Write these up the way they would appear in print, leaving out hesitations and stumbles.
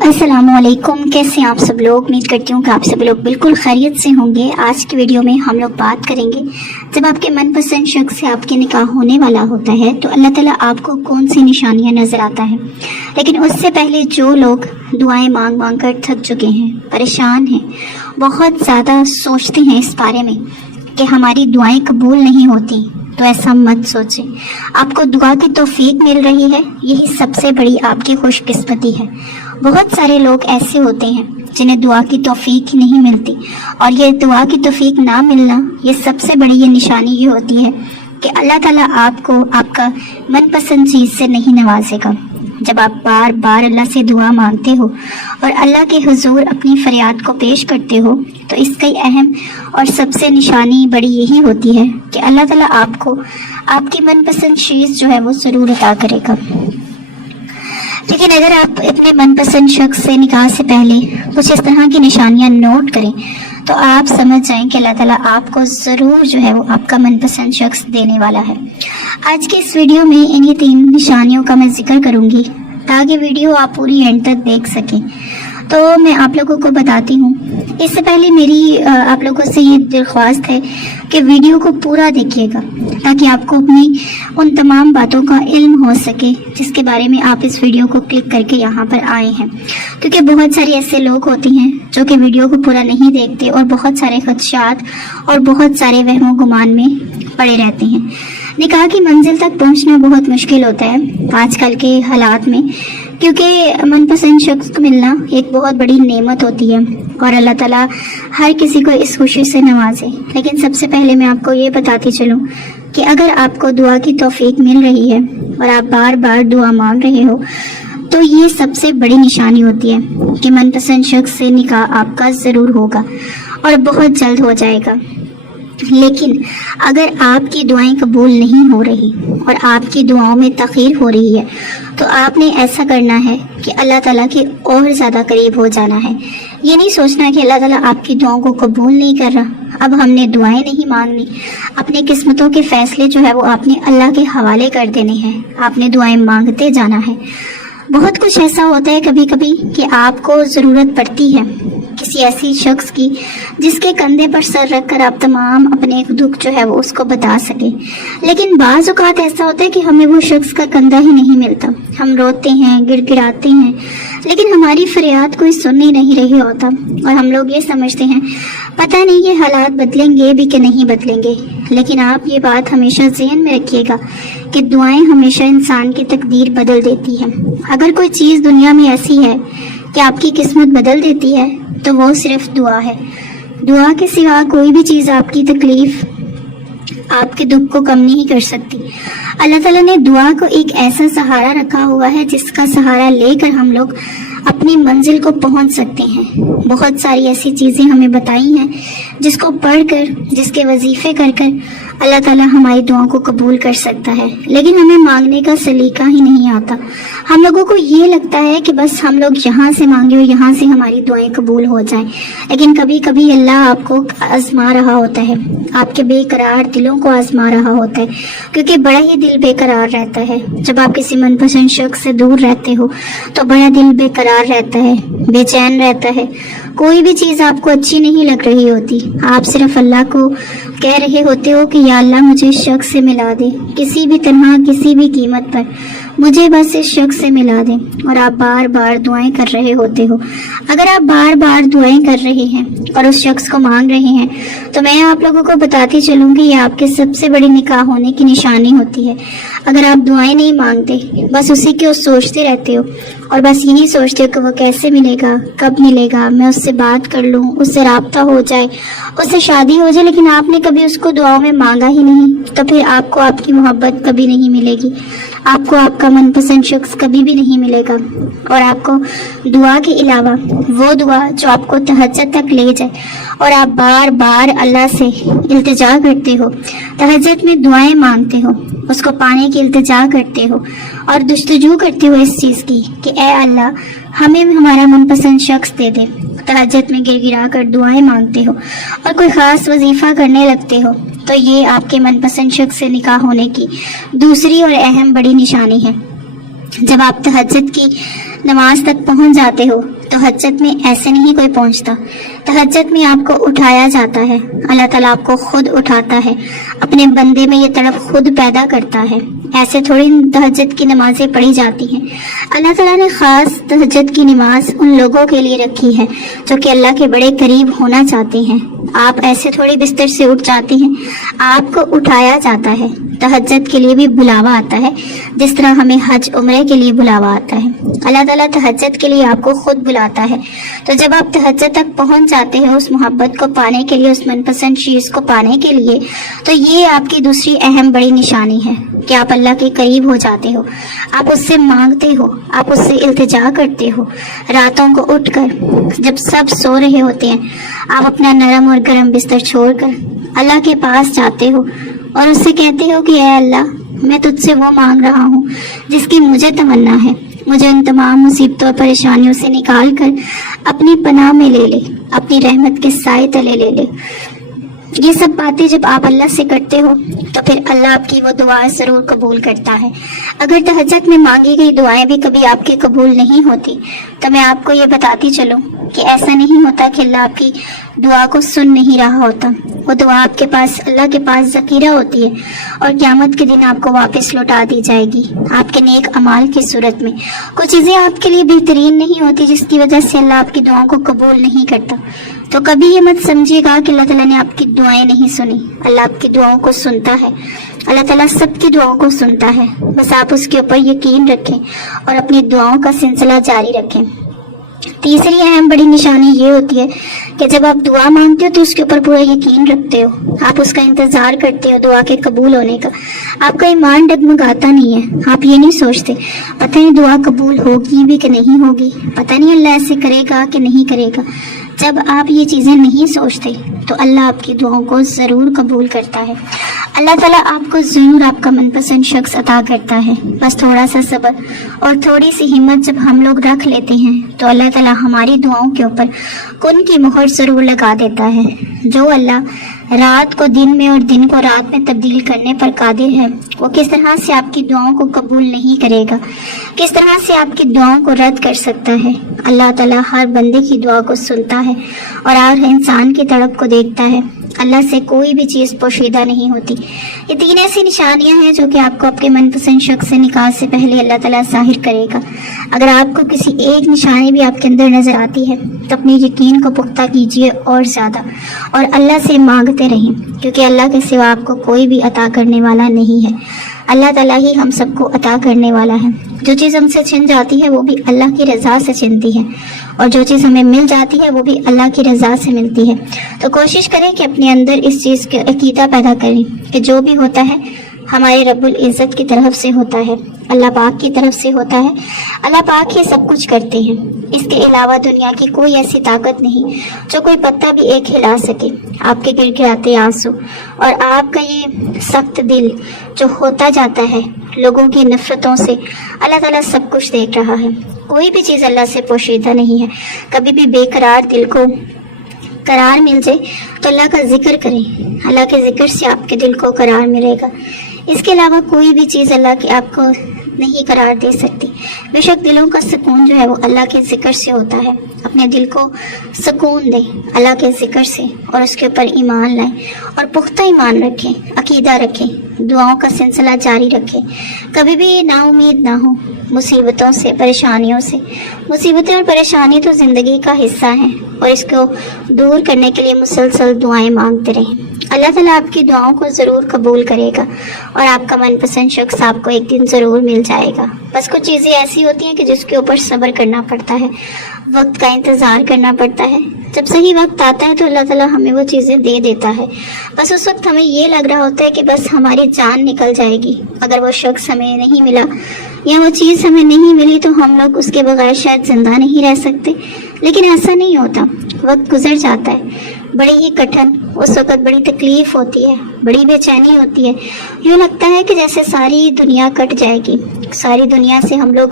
السلام علیکم، کیسے ہیں آپ سب لوگ؟ امید کرتی ہوں کہ آپ سب لوگ بالکل خیریت سے ہوں گے۔ آج کی ویڈیو میں ہم لوگ بات کریں گے، جب آپ کے من پسند شخص سے آپ کے نکاح ہونے والا ہوتا ہے تو اللہ تعالیٰ آپ کو کون سی نشانیاں نظر آتا ہے۔ لیکن اس سے پہلے جو لوگ دعائیں مانگ مانگ کر تھک چکے ہیں، پریشان ہیں، بہت زیادہ سوچتے ہیں اس بارے میں کہ ہماری دعائیں قبول نہیں ہوتی، تو ایسا مت سوچیں۔ آپ کو دعا کی توفیق مل رہی ہے، یہی سب سے بڑی آپ کی خوش قسمتی ہے۔ بہت سارے لوگ ایسے ہوتے ہیں جنہیں دعا کی توفیق ہی نہیں ملتی، اور یہ دعا کی توفیق نہ ملنا، یہ سب سے بڑی یہ نشانی یہ ہوتی ہے کہ اللہ تعالیٰ آپ کو آپ کا من پسند چیز سے نہیں نوازے گا۔ جب آپ بار بار اللہ سے دعا مانگتے ہو اور اللہ کے حضور اپنی فریاد کو پیش کرتے ہو، تو اس کی اہم اور سب سے نشانی بڑی یہی ہوتی ہے کہ اللہ تعالیٰ آپ کو آپ کی من پسند چیز جو ہے وہ ضرور عطا کرے گا۔ لیکن اگر آپ اپنے من پسند شخص سے نکاح سے پہلے کچھ اس طرح کی نشانیاں نوٹ کریں تو آپ سمجھ جائیں کہ اللہ تعالیٰ آپ کو ضرور جو ہے وہ آپ کا من پسند شخص دینے والا ہے۔ آج کی اس ویڈیو میں انہی 3 نشانیوں کا میں ذکر کروں گی تاکہ ویڈیو آپ پوری اینڈ تک دیکھ سکیں۔ تو میں آپ لوگوں کو بتاتی ہوں۔ اس سے پہلے میری آپ لوگوں سے یہ درخواست ہے کہ ویڈیو کو پورا دیکھیے گا تاکہ آپ کو اپنی ان تمام باتوں کا علم ہو سکے جس کے بارے میں آپ اس ویڈیو کو کلک کر کے یہاں پر آئے ہیں، کیونکہ بہت سارے ایسے لوگ ہوتے ہیں جو کہ ویڈیو کو پورا نہیں دیکھتے اور بہت سارے خدشات اور بہت سارے وہم و گمان میں پڑے رہتے ہیں۔ نکاح کی منزل تک پہنچنا بہت مشکل ہوتا ہے آج کل کے حالات میں، کیونکہ من پسند شخص کو ملنا ایک بہت بڑی نعمت ہوتی ہے اور اللہ تعالیٰ ہر کسی کو اس خوشی سے نوازے۔ لیکن سب سے پہلے میں آپ کو یہ بتاتی چلوں کہ اگر آپ کو دعا کی توفیق مل رہی ہے اور آپ بار بار دعا مانگ رہے ہو تو یہ سب سے بڑی نشانی ہوتی ہے کہ من پسند شخص سے نکاح آپ کا ضرور ہوگا اور بہت جلد ہو جائے گا۔ لیکن اگر آپ کی دعائیں قبول نہیں ہو رہی اور آپ کی دعاؤں میں تاخیر ہو رہی ہے تو آپ نے ایسا کرنا ہے کہ اللہ تعالیٰ کے اور زیادہ قریب ہو جانا ہے۔ یہ نہیں سوچنا کہ اللہ تعالیٰ آپ کی دعاؤں کو قبول نہیں کر رہا، اب ہم نے دعائیں نہیں مانگنی۔ اپنی قسمتوں کے فیصلے جو ہے وہ آپ نے اللہ کے حوالے کر دینے ہیں، آپ نے دعائیں مانگتے جانا ہے۔ بہت کچھ ایسا ہوتا ہے کبھی کبھی کہ آپ کو ضرورت پڑتی ہے کسی ایسی شخص کی جس کے کندھے پر سر رکھ کر آپ تمام اپنے دکھ جو ہے وہ اس کو بتا سکے۔ لیکن بعض اوقات ایسا ہوتا ہے کہ ہمیں وہ شخص کا کندھا ہی نہیں ملتا، ہم روتے ہیں، گڑ گڑاتے ہیں، لیکن ہماری فریاد کوئی سن ہی نہیں رہی ہوتا، اور ہم لوگ یہ سمجھتے ہیں پتہ نہیں یہ حالات بدلیں گے بھی کہ نہیں بدلیں گے۔ لیکن آپ یہ بات ہمیشہ ذہن میں رکھیے گا کہ دعائیں ہمیشہ انسان کی تقدیر بدل دیتی ہیں۔ اگر کوئی چیز دنیا میں ایسی ہے کہ آپ کی قسمت بدل دیتی ہے تو وہ صرف دعا ہے۔ دعا کے سوا کوئی بھی چیز آپ کی تکلیف، آپ کے دکھ کو کم نہیں کر سکتی۔ اللہ تعالیٰ نے دعا کو ایک ایسا سہارا رکھا ہوا ہے جس کا سہارا لے کر ہم لوگ اپنی منزل کو پہنچ سکتے ہیں۔ بہت ساری ایسی چیزیں ہمیں بتائی ہیں جس کو پڑھ کر، جس کے وظیفے کر کر اللہ تعالیٰ ہماری دعاؤں کو قبول کر سکتا ہے، لیکن ہمیں مانگنے کا سلیقہ ہی نہیں آتا۔ ہم لوگوں کو یہ لگتا ہے کہ بس ہم لوگ یہاں سے مانگے اور یہاں سے ہماری دعائیں قبول ہو جائیں، لیکن کبھی کبھی اللہ آپ کو آزما رہا ہوتا ہے، آپ کے بے قرار دلوں کو آزما رہا ہوتا ہے، کیونکہ بڑا ہی دل بے قرار رہتا ہے۔ جب آپ کسی من پسند شخص سے دور رہتے ہو تو بڑا دل بے قرار رہتا ہے، بے چین رہتا ہے، کوئی بھی چیز آپ کو اچھی نہیں لگ رہی ہوتی، آپ صرف اللہ کو کہہ رہے ہوتے ہو کہ یا اللہ مجھے اس شخص سے ملا دے، کسی بھی طرح کسی بھی قیمت پر مجھے بس اس شخص سے ملا دے، اور آپ بار بار دعائیں کر رہے ہوتے ہو۔ اگر آپ بار بار دعائیں کر رہے ہیں اور اس شخص کو مانگ رہے ہیں تو میں آپ لوگوں کو بتاتی چلوں گی یہ آپ کے سب سے بڑی نکاح ہونے کی نشانی ہوتی ہے۔ اگر آپ دعائیں نہیں مانگتے، بس اسی کو سوچتے رہتے ہو اور بس یہی سوچتے ہو کہ وہ کیسے ملے گا، کب ملے گا، میں اس سے بات کر لوں، اس سے رابطہ ہو جائے، اس سے شادی ہو جائے، لیکن آپ نے کبھی اس کو دعاؤں میں مانگا ہی نہیں، تو پھر آپ کو آپ کی محبت کبھی نہیں ملے گی، آپ کو آپ کا من پسند شخص کبھی بھی نہیں ملے گا، اور آپ کو دعا کے علاوہ وہ دعا جو آپ کو تہجد تک لے جائے اور آپ بار بار اللہ سے التجا کرتے ہو، تہجد میں دعائیں مانگتے ہو، اس کو پانے کی التجا کرتے ہو اور جستجو کرتے ہو اس چیز کی کہ اے اللہ ہمیں ہمارا من پسند شخص دے دے، تہجد میں گر گرا کر دعائیں مانگتے ہو اور کوئی خاص وظیفہ کرنے لگتے ہو، تو یہ آپ کے من پسند شخص سے نکاح ہونے کی دوسری اور اہم بڑی نشانی ہے۔ جب آپ تہجد کی نماز تک پہنچ جاتے ہو تو تہجد میں ایسے نہیں کوئی پہنچتا، تہجد میں آپ کو اٹھایا جاتا ہے، اللہ تعالیٰ آپ کو خود اٹھاتا ہے، اپنے بندے میں یہ تڑپ خود پیدا کرتا ہے۔ ایسے تھوڑی تہجد کی نمازیں پڑھی جاتی ہیں، اللہ تعالیٰ نے خاص تہجد کی نماز ان لوگوں کے لیے رکھی ہے جو کہ اللہ کے بڑے قریب ہونا چاہتے ہیں۔ آپ ایسے تھوڑی بستر سے اٹھ جاتے ہیں، آپ کو اٹھایا جاتا ہے۔ تہجد کے لیے بھی بلاوا آتا ہے، جس طرح ہمیں حج عمرے کے لیے بلاوا آتا ہے، اللہ تعالیٰ تہجد کے لیے آپ کو خود بلاتا ہے۔ تو جب آپ تہجد تک پہنچ جاتے ہیں اس محبت کو پانے کے لیے، اس من پسند چیز کو پانے کے لیے، تو یہ آپ کی دوسری اہم بڑی نشانی ہے کہ آپ اللہ کے قریب ہو جاتے ہو، آپ اس سے مانگتے ہو، آپ اس سے التجا کرتے ہو۔ راتوں کو اٹھ کر جب سب سو رہے ہوتے ہیں، آپ اپنا نرم اور گرم بستر چھوڑ کر اللہ کے پاس جاتے ہو اور اس سے کہتے ہو کہ اے اللہ، میں تجھ سے وہ مانگ رہا ہوں جس کی مجھے تمنا ہے، مجھے ان تمام مصیبتوں اور پریشانیوں سے نکال کر اپنی پناہ میں لے لے، اپنی رحمت کے سائے تلے لے لے۔ یہ سب باتیں جب آپ اللہ سے کرتے ہو تو پھر اللہ آپ کی وہ دعائیں ضرور قبول کرتا ہے۔ اگر تہجد میں مانگی گئی دعائیں بھی کبھی آپ کی قبول نہیں ہوتی تو میں آپ کو یہ بتاتی چلوں کہ ایسا نہیں ہوتا کہ اللہ آپ کی دعا کو سن نہیں رہا ہوتا، وہ دعا آپ کے پاس، اللہ کے پاس ذخیرہ ہوتی ہے اور قیامت کے دن آپ کو واپس لوٹا دی جائے گی آپ کے نیک اعمال کی صورت میں۔ کچھ چیزیں آپ کے لیے بہترین نہیں ہوتی جس کی وجہ سے اللہ آپ کی دعاؤں کو قبول نہیں کرتا، تو کبھی یہ مت سمجھیے گا کہ اللہ تعالیٰ نے آپ کی دعائیں نہیں سنی۔ اللہ آپ کی دعاؤں کو سنتا ہے، اللہ تعالیٰ سب کی دعاؤں کو سنتا ہے، بس آپ اس کے اوپر یقین رکھیں اور اپنی دعاؤں کا سلسلہ جاری رکھیں۔ تیسری اہم بڑی نشانی یہ ہوتی ہے کہ جب آپ دعا مانگتے ہو تو اس کے اوپر پورا یقین رکھتے ہو، آپ اس کا انتظار کرتے ہو دعا کے قبول ہونے کا، آپ کا ایمان ڈگمگاتا نہیں ہے، آپ یہ نہیں سوچتے پتہ نہیں دعا قبول ہوگی بھی کہ نہیں ہوگی، پتہ نہیں اللہ ایسے کرے گا کہ نہیں کرے گا۔ جب آپ یہ چیزیں نہیں سوچتے تو اللہ آپ کی دعاؤں کو ضرور قبول کرتا ہے، اللہ تعالیٰ آپ کو ضرور آپ کا من پسند شخص عطا کرتا ہے۔ بس تھوڑا سا صبر اور تھوڑی سی ہمت جب ہم لوگ رکھ لیتے ہیں تو اللہ تعالیٰ ہماری دعاؤں کے اوپر کن کی مہر ضرور لگا دیتا ہے۔ جو اللہ رات کو دن میں اور دن کو رات میں تبدیل کرنے پر قادر ہے، وہ کس طرح سے آپ کی دعاؤں کو قبول نہیں کرے گا، کس طرح سے آپ کی دعاؤں کو رد کر سکتا ہے۔ اللہ تعالیٰ ہر بندے کی دعا کو سنتا ہے اور ہر انسان کی تڑپ کو دیکھتا ہے۔ اللہ سے کوئی بھی چیز پوشیدہ نہیں ہوتی۔ یہ تین ایسی نشانیاں ہیں جو کہ آپ کو آپ کے من پسند شخص سے نکاح سے پہلے اللہ تعالیٰ ظاہر کرے گا۔ اگر آپ کو کسی ایک نشانی بھی آپ کے اندر نظر آتی ہے تو اپنے یقین کو پختہ کیجیے اور زیادہ، اور اللہ سے مانگتے رہیں، کیونکہ اللہ کے سوا آپ کو کوئی بھی عطا کرنے والا نہیں ہے۔ اللہ تعالیٰ ہی ہم سب کو عطا کرنے والا ہے۔ جو چیز ہم سے چھن جاتی ہے وہ بھی اللہ کی رضا سے چھنتی ہے، اور جو چیز ہمیں مل جاتی ہے وہ بھی اللہ کی رضا سے ملتی ہے۔ تو کوشش کریں کہ اپنے اندر اس چیز کا عقیدہ پیدا کریں کہ جو بھی ہوتا ہے ہمارے رب العزت کی طرف سے ہوتا ہے، اللہ پاک کی طرف سے ہوتا ہے، اللہ پاک ہی سب کچھ کرتے ہیں۔ اس کے علاوہ دنیا کی کوئی ایسی طاقت نہیں جو کوئی پتا بھی ایک ہلا سکے۔ آپ کے گڑگڑاتے آنسو اور آپ کا یہ سخت دل جو ہوتا جاتا ہے لوگوں کی نفرتوں سے، اللہ تعالیٰ سب کچھ دیکھ رہا ہے۔ کوئی بھی چیز اللہ سے پوشیدہ نہیں ہے۔ کبھی بھی بے قرار دل کو قرار مل جائے تو اللہ کا ذکر کریں، اللہ کے ذکر سے آپ کے دل کو قرار ملے گا۔ اس کے علاوہ کوئی بھی چیز اللہ کی آپ کو نہیں قرار دے سکتی۔ بے شک دلوں کا سکون جو ہے وہ اللہ کے ذکر سے ہوتا ہے۔ اپنے دل کو سکون دیں اللہ کے ذکر سے اور اس کے اوپر ایمان لائیں اور پختہ ایمان رکھیں، عقیدہ رکھیں، دعاؤں کا سلسلہ جاری رکھیں۔ کبھی بھی نا امید نہ ہو مصیبتوں سے، پریشانیوں سے۔ مصیبتیں اور پریشانی تو زندگی کا حصہ ہیں اور اس کو دور کرنے کے لیے مسلسل دعائیں مانگتے رہیں۔ اللہ تعالیٰ آپ کی دعاؤں کو ضرور قبول کرے گا اور آپ کا من پسند شخص آپ کو ایک دن ضرور مل جائے گا۔ بس کچھ چیزیں ایسی ہوتی ہیں کہ جس کے اوپر صبر کرنا پڑتا ہے، وقت کا انتظار کرنا پڑتا ہے۔ جب صحیح وقت آتا ہے تو اللہ تعالیٰ ہمیں وہ چیزیں دے دیتا ہے۔ بس اس وقت ہمیں یہ لگ رہا ہوتا ہے کہ بس ہماری جان نکل جائے گی اگر وہ شخص ہمیں نہیں ملا یا وہ چیز ہمیں نہیں ملی تو ہم لوگ اس کے بغیر شاید زندہ نہیں رہ سکتے، لیکن ایسا نہیں ہوتا۔ وقت گزر جاتا ہے، بڑی ہی کٹھن، اس وقت بڑی تکلیف ہوتی ہے، بڑی بے چینی ہوتی ہے، یوں لگتا ہے کہ جیسے ساری دنیا کٹ جائے گی، ساری دنیا سے ہم لوگ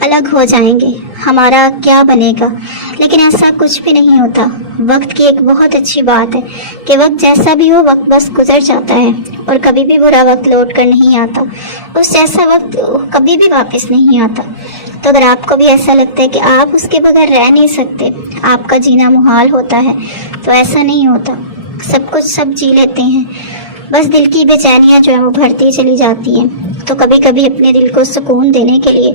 الگ ہو جائیں گے، ہمارا کیا بنے گا۔ لیکن ایسا کچھ بھی نہیں ہوتا۔ وقت کی ایک بہت اچھی بات ہے کہ وقت جیسا بھی ہو، وقت بس گزر جاتا ہے اور کبھی بھی برا وقت لوٹ کر نہیں آتا، اس جیسا وقت کبھی بھی واپس نہیں آتا۔ تو اگر آپ کو بھی ایسا لگتا ہے کہ آپ اس کے بغیر رہ نہیں سکتے، آپ کا جینا محال ہوتا ہے، تو ایسا نہیں ہوتا۔ سب کچھ سب جی لیتے ہیں، بس دل کی بے چینیاں جو ہیں وہ بڑھتی چلی جاتی ہیں۔ تو کبھی کبھی اپنے دل کو سکون دینے کے لیے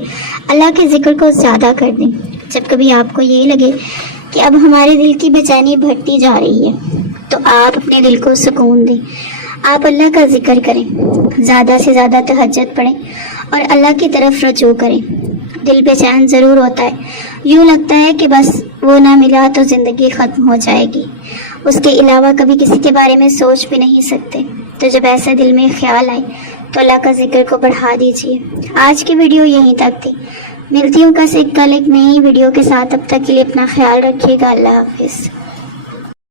اللہ کے ذکر کو زیادہ کر دیں۔ جب کبھی آپ کو یہ لگے کہ اب ہمارے دل کی بے چینی بڑھتی جا رہی ہے، تو آپ اپنے دل کو سکون دیں، آپ اللہ کا ذکر کریں، زیادہ سے زیادہ تہجد پڑھیں اور اللہ کی طرف رجوع کریں۔ دل بے چین ضرور ہوتا ہے، یوں لگتا ہے کہ بس وہ نہ ملا تو زندگی ختم ہو جائے گی، اس کے علاوہ کبھی کسی کے بارے میں سوچ بھی نہیں سکتے۔ تو جب ایسا دل میں خیال آئے تو اللہ کا ذکر کو بڑھا دیجیے۔ آج کی ویڈیو یہیں تک تھی، ملتی ہوں کل ایک نئی ویڈیو کے ساتھ، اب تک کے لیے اپنا خیال رکھیے گا۔ اللہ حافظ۔